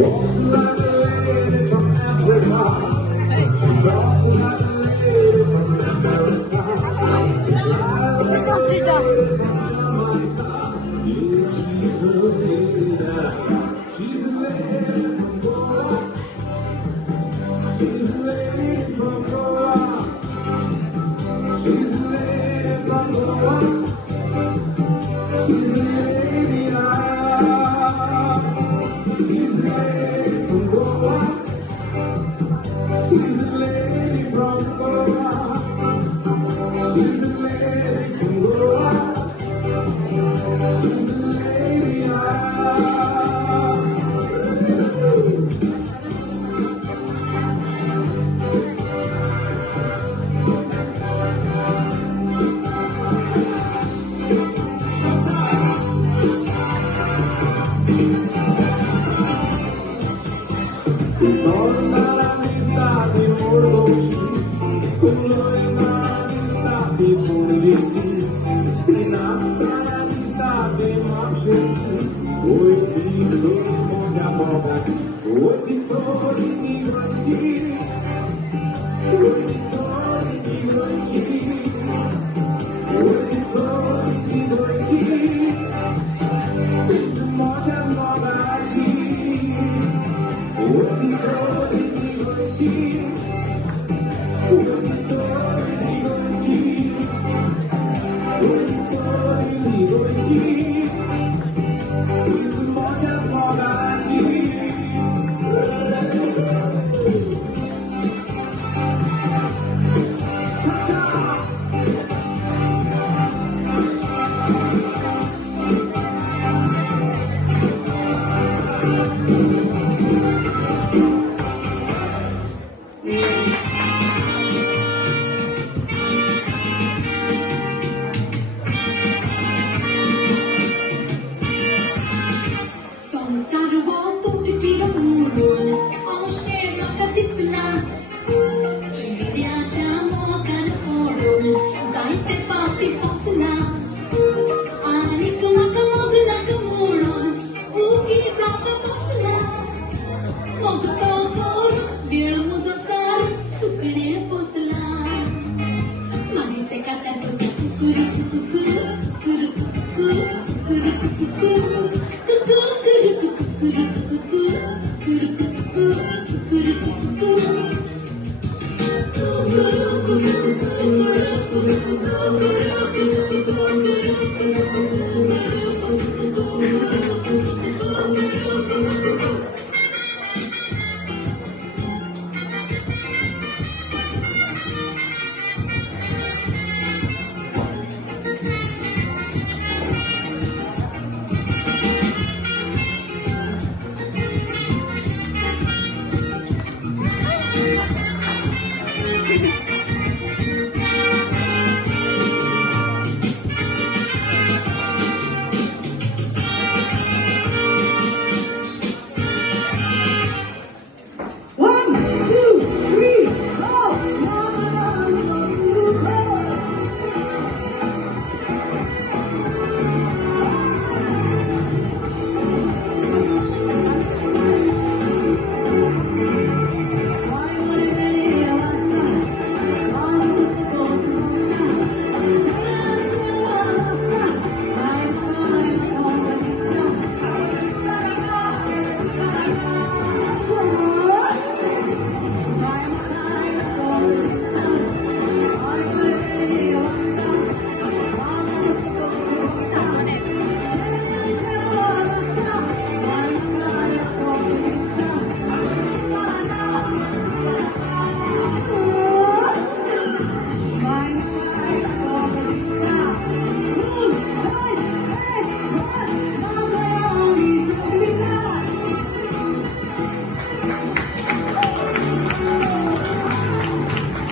walks like a lady from Africa. She talks like a lady from America. She flies like a lady from Jamaica. Yeah, she's a lady now. She's a lady from Goa. She's a lady from Goa. She's a lady from Goa. She's a lady now. She's a lady from Goa. She's a lady from Goa. She's a lady from Goa. She's a lady now. Sono la vista di Mordoci, quello è la vista di Morgenti, rinasta la vista di Marcenti, oi piccoli mondiamo, oi piccoli migranti.